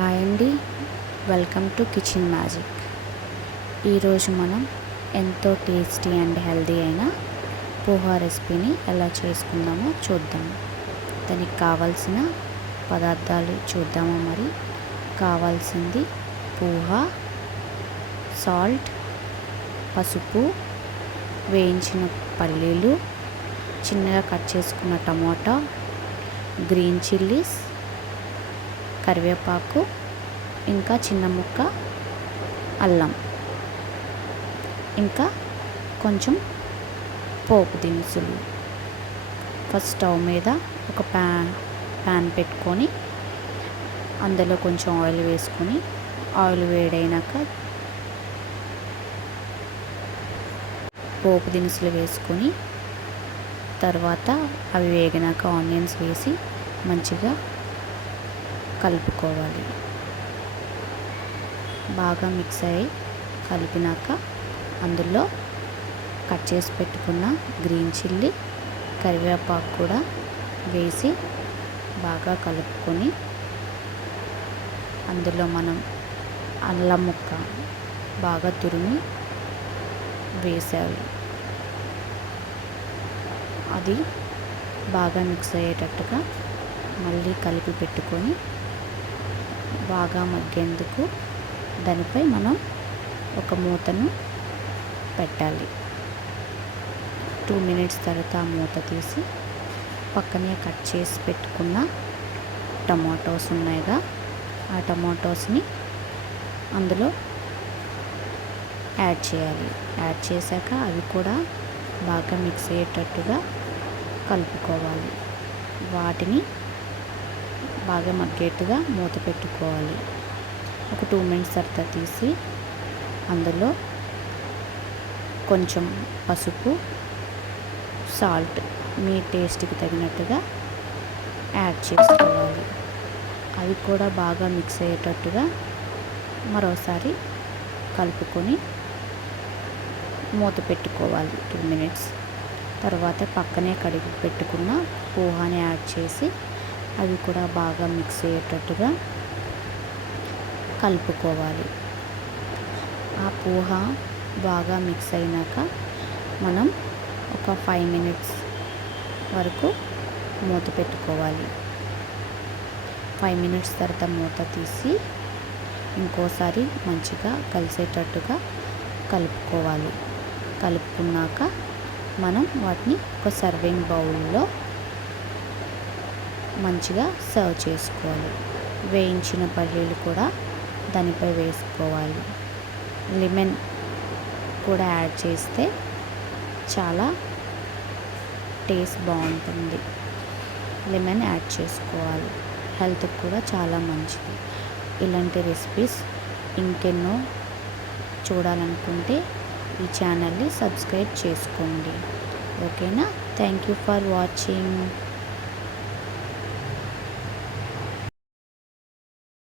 Hi అండి, welcome to kitchen magic. ఈరోజు మనం ఎంతో టేస్టీ అండ్ హెల్దీ అయిన పోహా రెసిపీని ఎలా చేసుకుందామో చూద్దాం. దానికి కావాల్సిన పదార్థాలు చూద్దామా. మరి కావాల్సింది పోహా, సాల్ట్, పసుపు, వేయించిన పల్లీలు, చిన్నగా కట్ చేసుకున్న టమోటా, గ్రీన్ చిల్లీస్, కరివేపాకు, ఇంకా చిన్న ముక్క అల్లం, ఇంకా కొంచెం పోపు దినుసులు. ఫస్ట్ స్టవ్ మీద ఒక ప్యాన్ పెట్టుకొని అందులో కొంచెం ఆయిల్ వేసుకొని, ఆయిల్ వేడైనాక పోపు దినుసులు వేసుకొని, తర్వాత అవి వేగినాక ఆనియన్స్ వేసి మంచిగా కలుపుకోవాలి. బాగా మిక్స్ అయ్యి కలిపినాక అందులో కట్ చేసి పెట్టుకున్న గ్రీన్ చిల్లీ, కరివేపాకు కూడా వేసి బాగా కలుపుకొని, అందులో మనం అల్లం ముక్క బాగా తురిమి వేసాలి. అది బాగా మిక్స్ అయ్యేటట్టుగా మళ్ళీ కలిపి పెట్టుకొని బాగా మగ్గేందుకు దానిపై మనం ఒక మూతను పెట్టాలి. 2 minutes తర్వాత ఆ మూత తీసి పక్కనే కట్ చేసి పెట్టుకున్న టమాటోస్ ఉన్నాయిగా, ఆ టమాటోస్ని అందులో యాడ్ చేయాలి. యాడ్ చేశాక అవి కూడా బాగా మిక్స్ అయ్యేటట్టుగా కలుపుకోవాలి. వాటిని బాగా మగ్గేట్టుగా మూత పెట్టుకోవాలి. ఒక 2 minutes తర్వాత తీసి అందులో కొంచెం పసుపు, సాల్ట్ మీ టేస్ట్కి తగినట్టుగా యాడ్ చేసుకోవాలి. అవి కూడా బాగా మిక్స్ అయ్యేటట్టుగా మరోసారి కలుపుకొని మూత పెట్టుకోవాలి. 2 minutes తర్వాత పక్కనే కడిగి పెట్టుకున్న పోహాని యాడ్ చేసి అవి కూడా బాగా మిక్స్ అయ్యేటట్టుగా కలుపుకోవాలి. ఆ పోహా బాగా మిక్స్ అయినాక మనం ఒక 5 minutes వరకు మూత పెట్టుకోవాలి. 5 minutes తర్వాత మూత తీసి ఇంకోసారి మంచిగా కలిసేటట్టుగా కలుపుకోవాలి. కలుపుకున్నాక మనం వాటిని ఒక సర్వింగ్ బౌల్లో మంచిగా సర్వ్ చేసుకోవాలి. వేయించిన పల్లీలు కూడా దానిపై వేసుకోవాలి. లెమన్ కూడా యాడ్ చేస్తే చాలా టేస్ట్ బాగుంటుంది. లెమన్ యాడ్ చేసుకోవాలి. హెల్త్కి కూడా చాలా మంచిది. ఇలాంటి రెసిపీస్ ఇంకెన్నో చూడాలనుకుంటే ఈ ఛానల్ని సబ్స్క్రైబ్ చేసుకోండి. ఓకేనా? Thank you for watching.